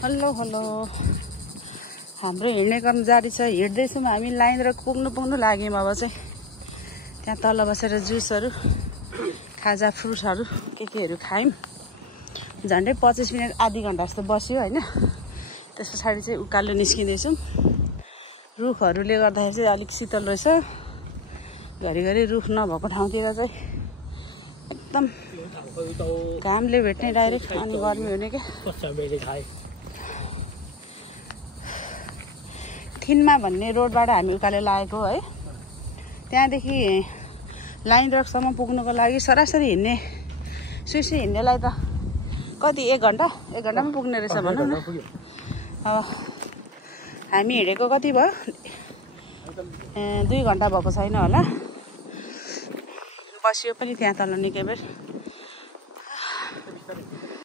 Hello hello हाम्रो हिँड्ने क्रम जारी छ। हिँड्दैछौँ हामी। लाइन र पुग्नु लाग्यौँ। अब चाहिँ त्यहाँ तल बसेर जुसहरू खाजा फ्रुट्सहरू केहरू खायौँ। झन्डै 25 मिनट आधी घन्टा जस्तो बस्यो होइन। त्यस पछाडि चाहिँ उकालो निस्किँदैछौँ। रुखहरूले गर्दाखेरि चाहिँ अलिक शीतल रहेछ। घरिघरि रुख नभएको ठाउँतिर चाहिँ एकदम घामले भेट्ने डाइरेक्ट अनि गर्मी हुने क्या। थिनमा भन्ने रोडबाट हामी उकालो लागेको है। त्यहाँदेखि लाइन रकसम्म पुग्नुको लागि सरासरी हिँड्ने सुइसुई हिँड्नेलाई त कति 1 घन्टामा पुग्ने रहेछ भनौँ न। अब हामी हिँडेको कति भयो 2 घन्टा भएको छैन होला। बसियो पनि त्यहाँ तल निकै बेर।